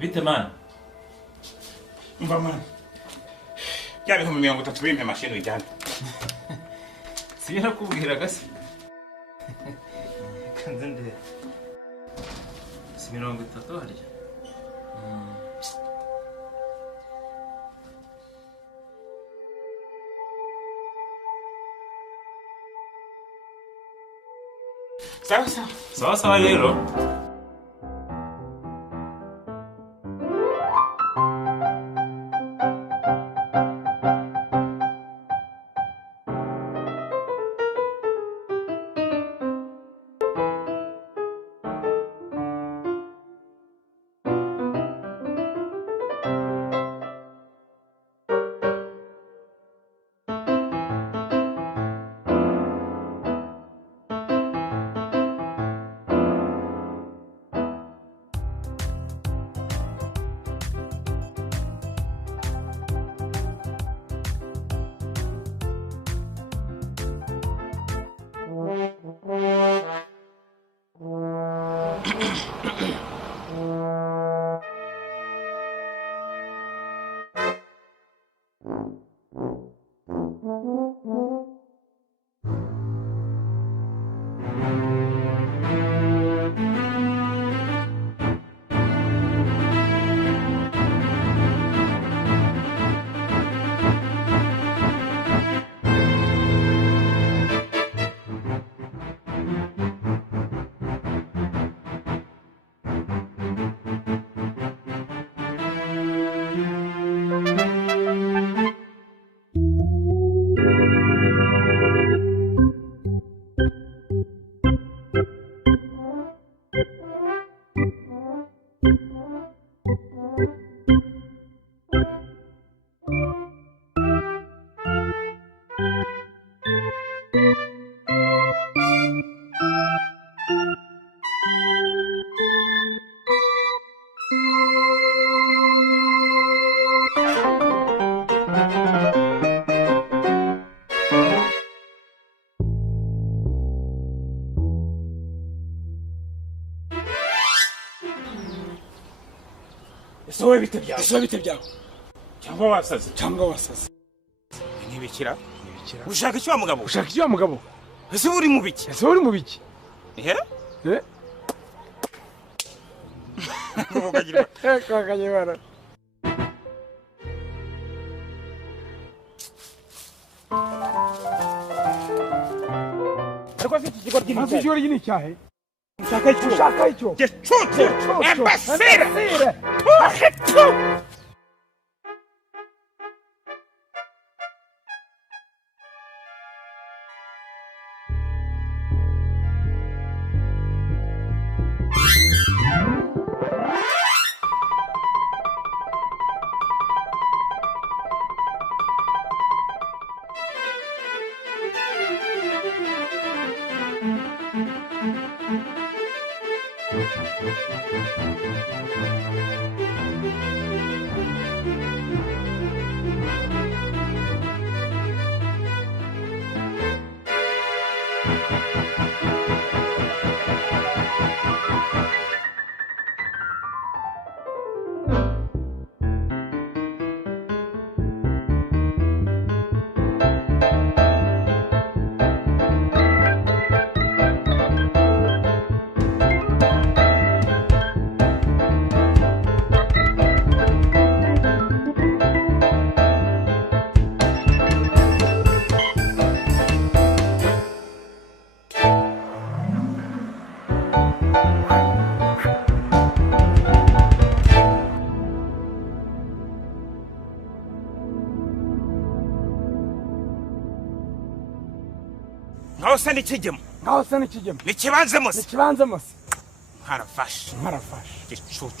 Bite man? Mva man. Ya bihumbi 30 bimpe mashini wijyana. Sibira kubwira gasi. Kanze nde. Si 30 harya. Sawa rero. Sowe bite byawe. Cyangwa wasaze. Nibikira. Ushaka iki wa mugabo? Ushaka iki wa mugabo? Ese uri mu biki? Kakanyibara. Ariko afite ikigo ry'ini cyahe. Ushaka icyo. Gicucu. Imbasire. Ngaho se n'ikigemo. Nikibanzemo se. Nkarafashe. Gicucu.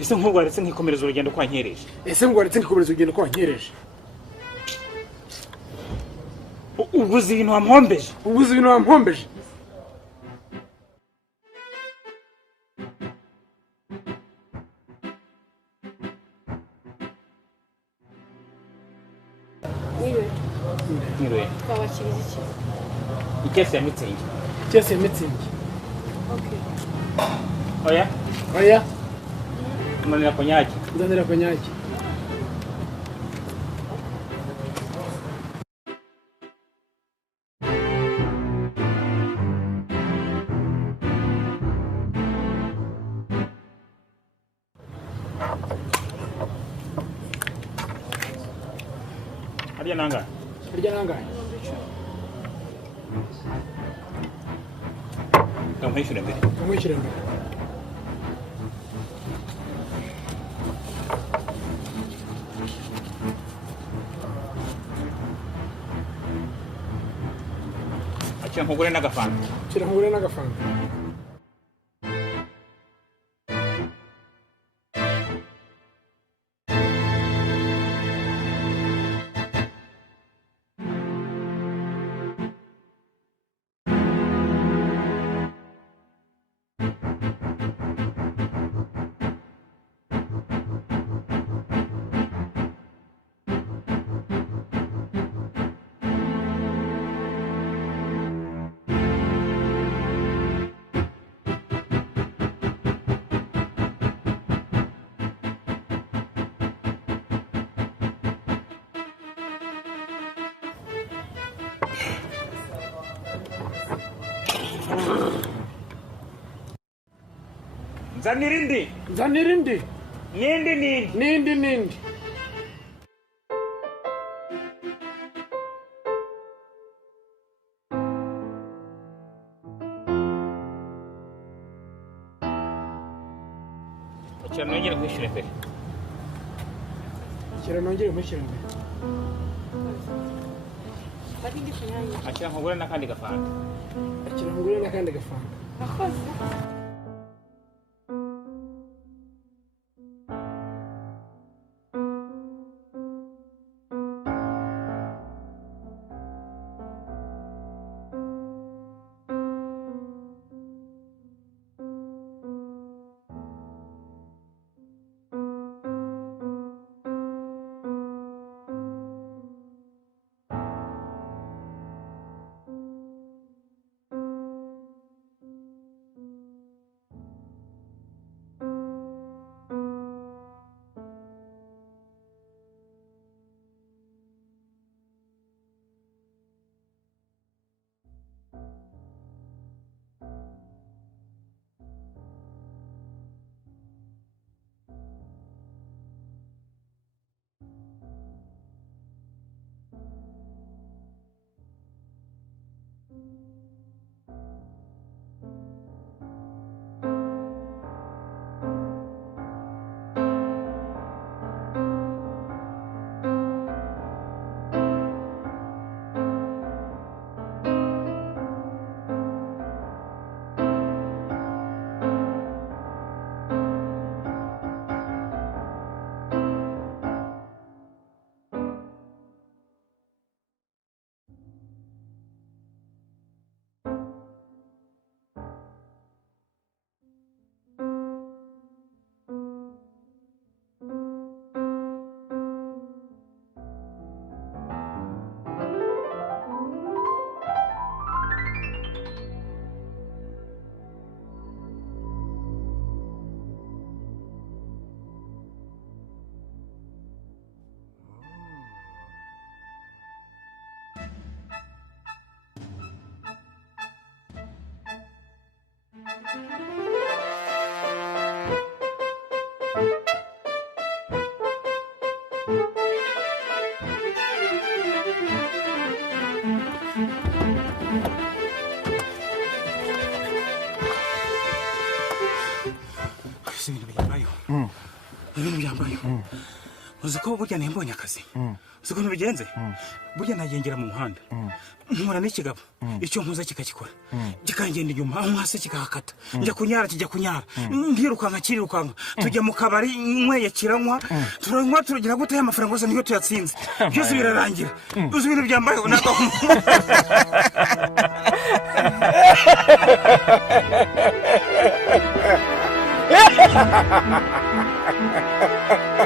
Ese nk'uwaretse nkikomereza urugendo kwa nkereje. Ese ngwaretse nkikomereza urugendo kwa nkereje. Ubuzi ibintu wampombeje. Ubuzi ibintu wampombeje. Niwe. Twabakiriza iki? Ikese ya mitsingi. Ikese ya mitsingi. Okay. Oya? Oya. Ndanira konyaki. Ndanira konyaki. Harya nanga? Harya nanga? Kamwishyura mbere. Kamwishyura mbere. Akira nkugure n'agafanta. Akira nkugure n'agafanta. Zanirindi. Zanirindi. Nindi. Nindi. cyane nongere kwishyura mbere Ikira nongere kwishyura mbere. Bari ndi kunyanya. akira nkugure n'akandi gafanta Ikira ngure n'akandi gafanta. Akoze. ibintu byambaye uzi ko burya nembonye akazi uzi ko bigenze burya nagengera mu muhanda nkora n'ikigabo icyo nkuza kikakikora kikangenda inyuma aho hasi kikahakata njya kunyara kijya kunyara ndirukanka kirirukanka tujya mu kabari nyweye kiranywa turanywa tugira gute y'amafaranga yose niyo tuyatsinze byose birarangira uzi ibintu byambaye nako Ha ha ha ha ha!